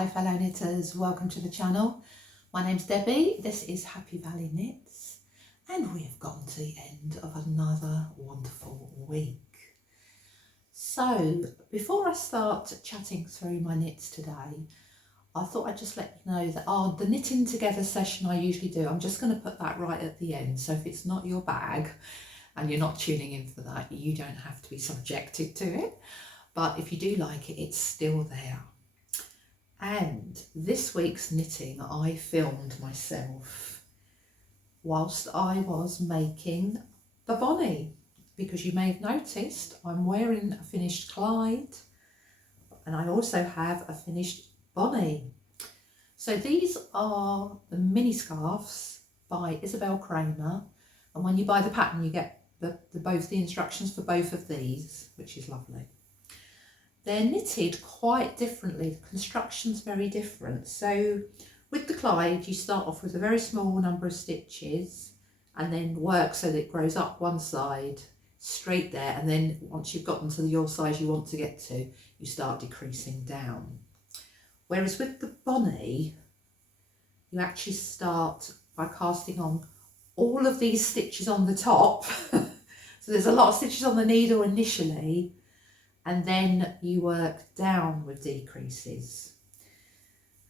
Hello fellow knitters, welcome to the channel. My name's Debbie, this is Happy Valley Knits, and we have gotten to the end of another wonderful week. So before I start chatting through my knits today, I thought I'd just let you know that the knitting together session I usually do, I'm just going to put that right at the end. So if it's not your bag and you're not tuning in for that, you don't have to be subjected to it. But if you do like it, it's still there. And this week's knitting I filmed myself whilst I was making the bonnie, because you may have noticed I'm wearing a finished Clyde and I also have a finished bonnie. So these are the mini scarves by Isabel Kramer, and when you buy the pattern you get both the instructions for both of these, which is lovely. They're knitted quite differently, the construction's very different. So with the Clyde you start off with a very small number of stitches and then work so that it grows up one side straight there, and then once you've gotten to your size you want to get to, you start decreasing down. Whereas with the bonnie you actually start by casting on all of these stitches on the top. So there's a lot of stitches on the needle initially, and then you work down with decreases.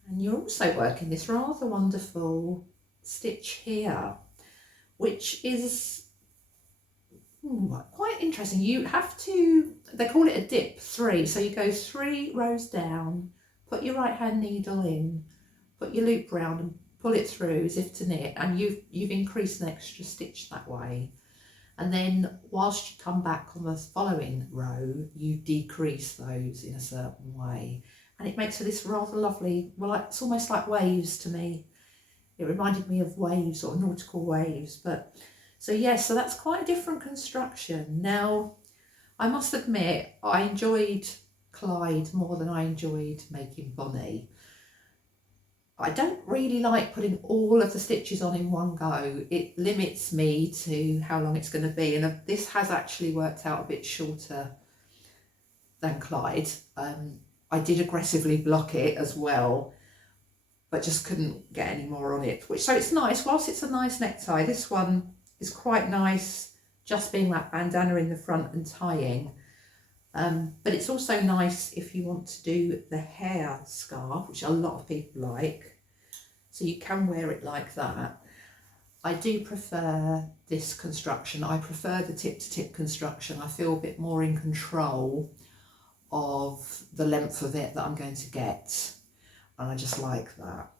And you're also working this rather wonderful stitch here, which is quite interesting. You have to, they call it a dip 3, so you go 3 rows down, put your right hand needle in, put your loop round and pull it through as if to knit, and you've increased an extra stitch that way. And then whilst you come back on the following row, you decrease those in a certain way. And it makes for this rather lovely, well, it's almost like waves to me. It reminded me of waves or nautical waves. But so yes, so that's quite a different construction. Now, I must admit, I enjoyed Clyde more than I enjoyed making bonnie. I don't really like putting all of the stitches on in one go. It limits me to how long it's going to be, and this has actually worked out a bit shorter than Clyde. I did aggressively block it as well, but just couldn't get any more on it. So it's nice, whilst it's a nice necktie, this one is quite nice, just being that bandana in the front and tying. But it's also nice if you want to do the hair scarf, which a lot of people like, so you can wear it like that. I do prefer this construction. I prefer the tip to tip construction. I feel a bit more in control of the length of it that I'm going to get, and I just like that.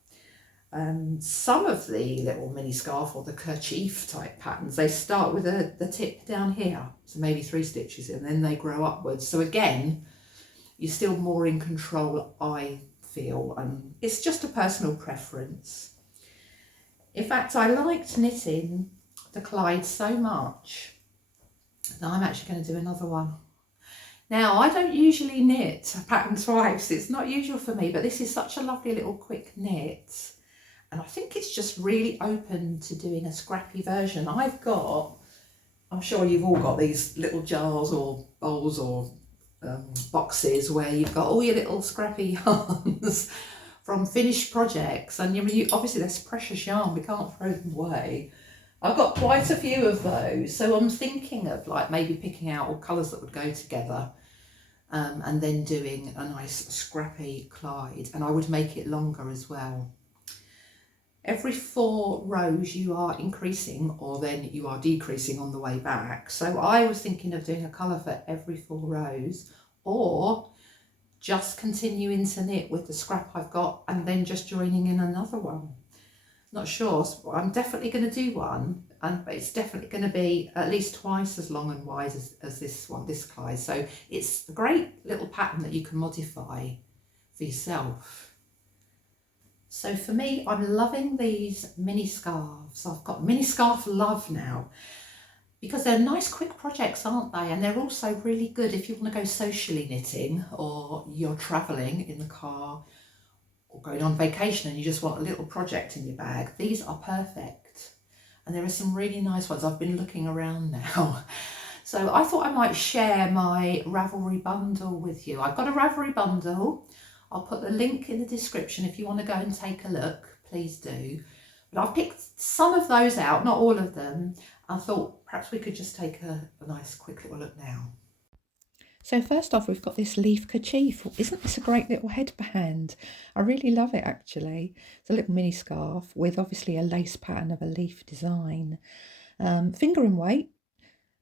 Some of the little mini scarf or the kerchief type patterns, they start with the tip down here, so maybe 3 stitches, and then they grow upwards. So again, you're still more in control, I feel, and it's just a personal preference. In fact, I liked knitting the Clyde so much that I'm actually going to do another one. Now, I don't usually knit a pattern twice, it's not usual for me, but this is such a lovely little quick knit. And I think it's just really open to doing a scrappy version. I'm sure you've all got these little jars or bowls or boxes where you've got all your little scrappy yarns from finished projects. And obviously there's precious yarn, we can't throw them away. I've got quite a few of those. So I'm thinking of like maybe picking out all colours that would go together. And then doing a nice scrappy Clyde, and I would make it longer as well. Every 4 rows you are increasing, or then you are decreasing on the way back. So I was thinking of doing a colour for every 4 rows, or just continuing to knit with the scrap I've got and then just joining in another one. Not sure, so I'm definitely going to do one, but it's definitely going to be at least twice as long and wide as this one, this Clyde. So it's a great little pattern that you can modify for yourself. So for me, I'm loving these mini scarves. I've got mini scarf love now, because they're nice quick projects, aren't they? And they're also really good if you want to go socially knitting, or you're travelling in the car or going on vacation and you just want a little project in your bag. These are perfect. And there are some really nice ones. I've been looking around now. So I thought I might share my Ravelry bundle with you. I've got a Ravelry bundle I'll put the link in the description if you want to go and take a look, please do. But I've picked some of those out, not all of them. I thought perhaps we could just take a nice quick little look now. So first off, we've got this leaf kerchief. Isn't this a great little headband? I really love it actually. It's a little mini scarf with obviously a lace pattern of a leaf design. Finger and weight,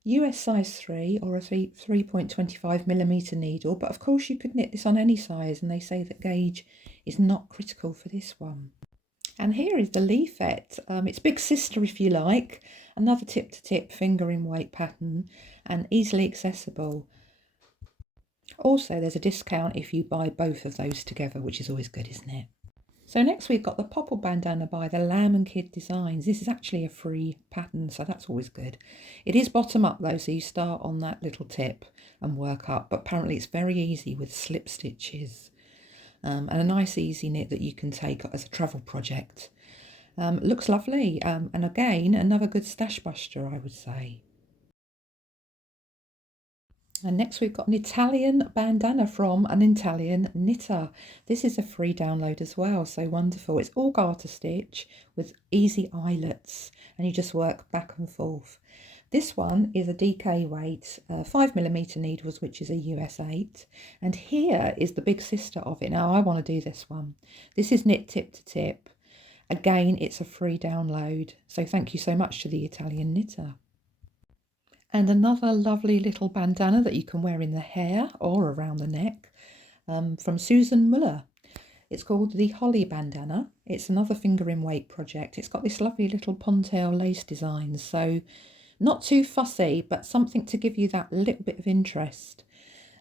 US size 3 or a 3.25mm needle, but of course you could knit this on any size, and they say that gauge is not critical for this one. And here is the leaflet. It's big sister if you like, another tip to tip finger in weight pattern and easily accessible. Also there's a discount if you buy both of those together, which is always good, isn't it? So next we've got the Popple Bandana by the Lamb and Kid Designs. This is actually a free pattern, so that's always good. It is bottom up though, so you start on that little tip and work up, but apparently it's very easy with slip stitches. And a nice easy knit that you can take as a travel project. Looks lovely, and again another good stash buster, I would say. And next we've got an Italian bandana from an Italian knitter. This is a free download as well, so wonderful. It's all garter stitch with easy eyelets, and you just work back and forth. This one is a DK weight, 5mm needles, which is a US 8. And here is the big sister of it. Now I want to do this one. This is knit tip to tip. Again, it's a free download. So thank you so much to the Italian knitter. And another lovely little bandana that you can wear in the hair or around the neck, from Susan Muller. It's called the Holly Bandana. It's another finger in weight project. It's got this lovely little pontail lace design, so not too fussy, but something to give you that little bit of interest.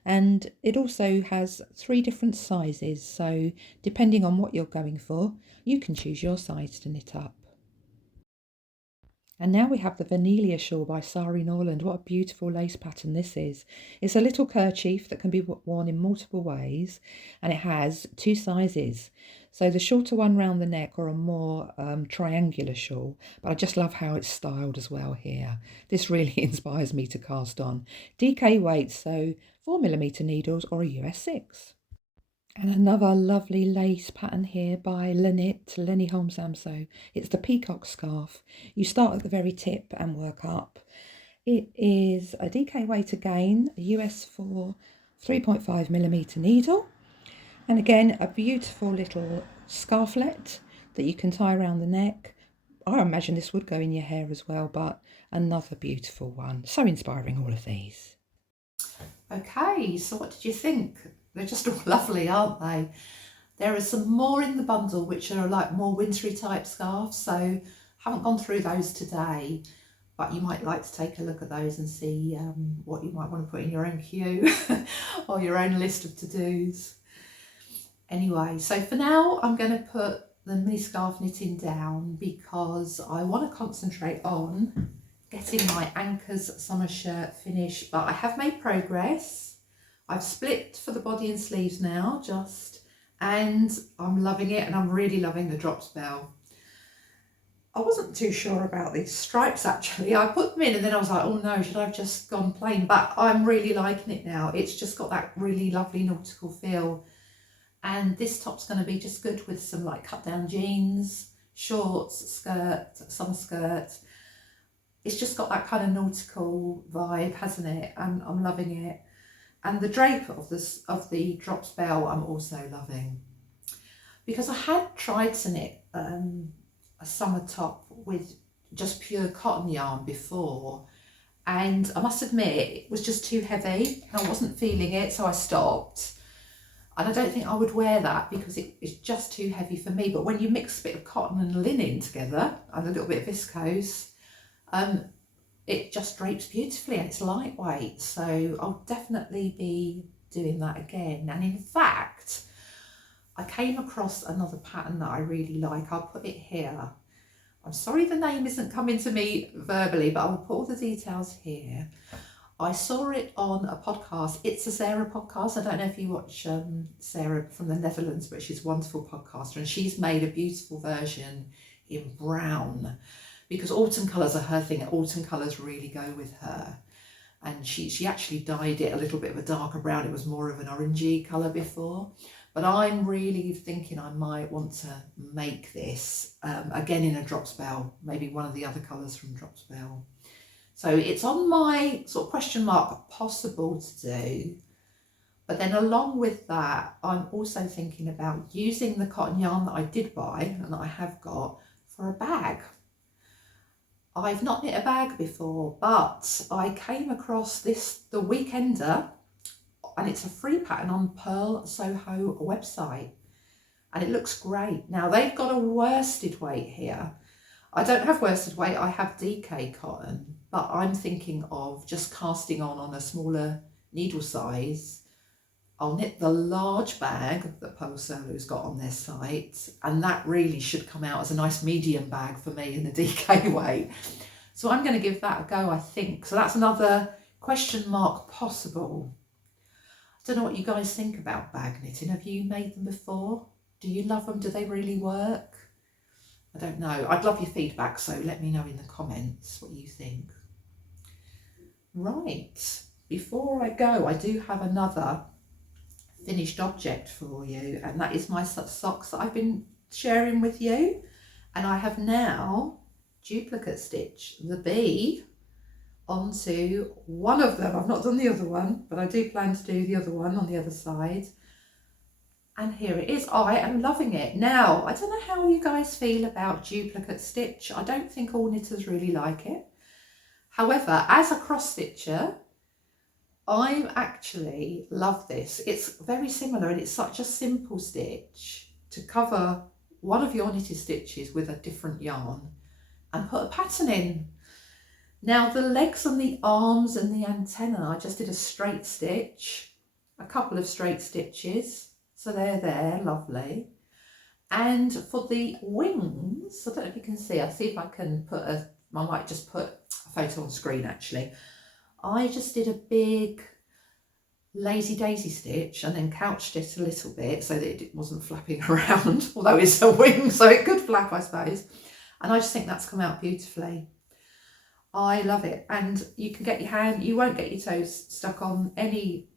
And it also has 3 different sizes, so depending on what you're going for, you can choose your size to knit up. And now we have the Venilia Shawl by Sari Norland. What a beautiful lace pattern this is. It's a little kerchief that can be worn in multiple ways, and it has 2 sizes. So the shorter one round the neck, or a more triangular shawl, but I just love how it's styled as well here. This really inspires me to cast on. DK weight, so 4mm needles or a US 6. And another lovely lace pattern here by Lenny Holmes-Amso. It's the Peacock scarf. You start at the very tip and work up. It is a DK weight again, a US 4 3.5mm needle. And again, a beautiful little scarflet that you can tie around the neck. I imagine this would go in your hair as well, but another beautiful one. So inspiring, all of these. Okay, so what did you think? They're just all lovely, aren't they? There are some more in the bundle which are like more wintry type scarves, so haven't gone through those today, but you might like to take a look at those and see what you might want to put in your own queue or your own list of to-dos. Anyway, so for now I'm going to put the mini scarf knitting down because I want to concentrate on getting my Ankers Summer Shirt finished, but I have made progress. I've split for the body and sleeves now, and I'm loving it, and I'm really loving the drop spell. I wasn't too sure about these stripes actually. I put them in and then I was like, oh no, should I have just gone plain? But I'm really liking it now. It's just got that really lovely nautical feel. And this top's going to be just good with some like cut down jeans, shorts, skirt, summer skirt. It's just got that kind of nautical vibe, hasn't it? And I'm loving it. And the drape of the drop spell I'm also loving. Because I had tried to knit a summer top with just pure cotton yarn before, and I must admit it was just too heavy and I wasn't feeling it, so I stopped. And I don't think I would wear that because it's just too heavy for me. But when you mix a bit of cotton and linen together and a little bit of viscose, it just drapes beautifully and it's lightweight. So I'll definitely be doing that again. And in fact, I came across another pattern that I really like. I'll put it here. I'm sorry the name isn't coming to me verbally, but I will put all the details here. I saw it on a podcast. It's a Sarah podcast. I don't know if you watch Sarah from the Netherlands, but she's a wonderful podcaster, and she's made a beautiful version in brown because autumn colours are her thing. Autumn colours really go with her. And she actually dyed it a little bit of a darker brown. It was more of an orangey colour before. But I'm really thinking I might want to make this again in a drop spell, maybe one of the other colours from drop spell. So it's on my sort of question mark possible to do. But then along with that, I'm also thinking about using the cotton yarn that I did buy and that I have got for a bag. I've not knit a bag before, but I came across this, the Weekender, and it's a free pattern on Pearl Soho website, and it looks great. Now they've got a worsted weight here. I don't have worsted weight, I have DK cotton, but I'm thinking of just casting on a smaller needle size. I'll knit the large bag that Pearl Soho's got on their site, and that really should come out as a nice medium bag for me in the DK weight. So I'm going to give that a go, I think. So that's another question mark possible. I don't know what you guys think about bag knitting. Have you made them before? Do you love them? Do they really work? I don't know. I'd love your feedback, so let me know in the comments what you think. Right, before I go, I do have another finished object for you, and that is my socks that I've been sharing with you. And I have now duplicate stitch the bee onto one of them. I've not done the other one, but I do plan to do the other one on the other side. And here it is. I am loving it. Now, I don't know how you guys feel about duplicate stitch. I don't think all knitters really like it. However, as a cross stitcher, I actually love this. It's very similar, and it's such a simple stitch to cover one of your knitted stitches with a different yarn and put a pattern in. Now the legs and the arms and the antenna, I just did a straight stitch, a couple of straight stitches, so they're there, lovely. And for the wings, I don't know if you can see, I'll see if I can put I might just put a photo on screen actually. I just did a big lazy daisy stitch and then couched it a little bit so that it wasn't flapping around, although it's a wing so it could flap I suppose. And I just think that's come out beautifully. I love it. And you can get your hand, you won't get your toes stuck on any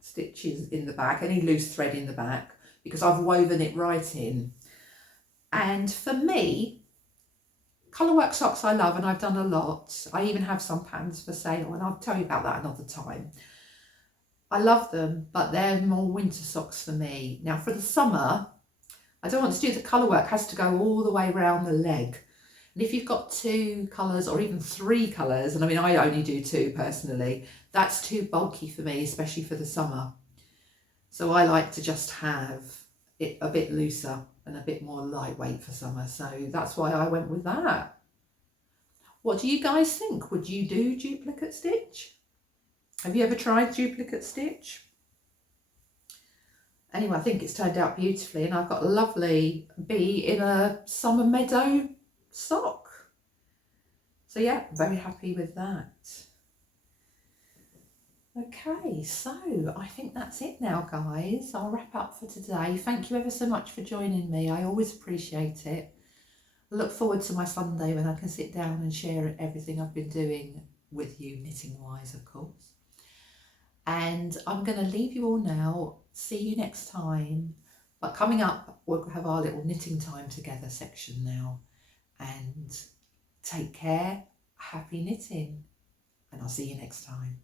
stitches in the back, any loose thread in the back, because I've woven it right in. And for me, colourwork socks I love, and I've done a lot. I even have some patterns for sale, and I'll tell you about that another time. I love them, but they're more winter socks for me. Now for the summer, I don't want to do the colourwork, has to go all the way around the leg. And if you've got 2 colours or even 3 colours, and I mean I only do 2 personally, that's too bulky for me, especially for the summer. So I like to just have it a bit looser and a bit more lightweight for summer. So that's why I went with that. What do you guys think? Would you do duplicate stitch? Have you ever tried duplicate stitch? Anyway, I think it's turned out beautifully, and I've got a lovely bee in a summer meadow sock. So yeah, very happy with that. Okay, so I think that's it now, guys. I'll wrap up for today. Thank you ever so much for joining me. I always appreciate it. I look forward to my Sunday when I can sit down and share everything I've been doing with you, knitting wise, of course. And I'm going to leave you all now. See you next time. But coming up, we'll have our little knitting time together section now. And take care, happy knitting, and I'll see you next time.